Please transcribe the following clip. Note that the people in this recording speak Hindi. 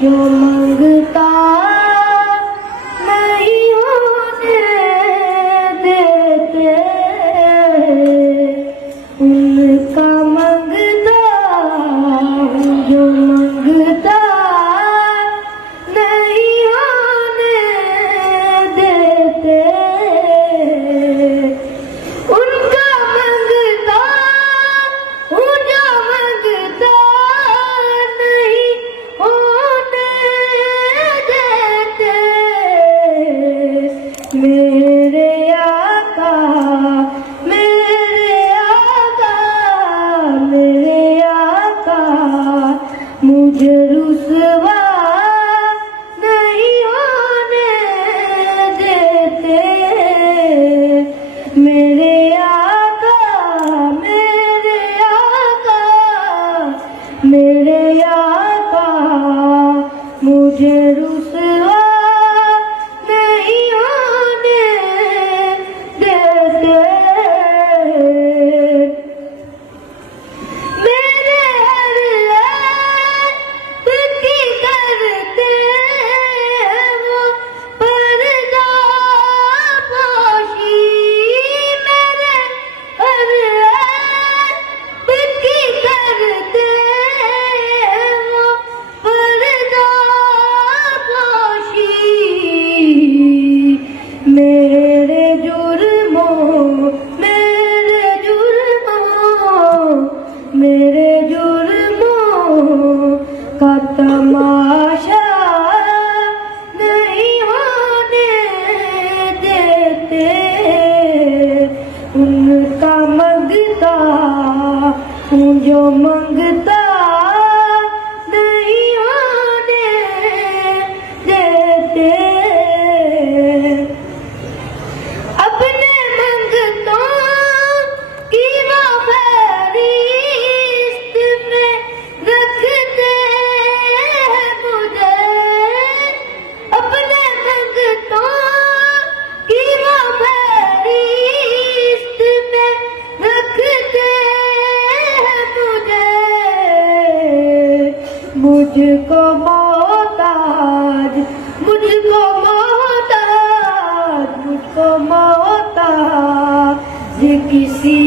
जो मंगता नहीं होने देते, उनका मंगता जो मंगता नहीं होने देते, उनका मंगता हूँ जो मंगता नहीं होने देते। मेरे आका मेरे आका मेरे आका मुझे रुसवा नहीं होने देते। मेरे आका मेरे आका मेरे आका मुझे रुसवा नहीं होने देते। मेरे हर ऐब की करते वो पर्दा पोशी। मेरे हर ऐब की करते वो पर्दा पोशी। मेरे जुर्मों का तमाशा नहीं होने देते। उनका मंगता हूँ जो मंगता नहीं होने देते। अपने मंगतों की वो फरिश्त में रखते हैं मुझे। अपने मंगतों की वो फरिश्त में रखते हैं मुझे। मुझको मोहताज मुझको मोहताज मुझको मोहताज किसी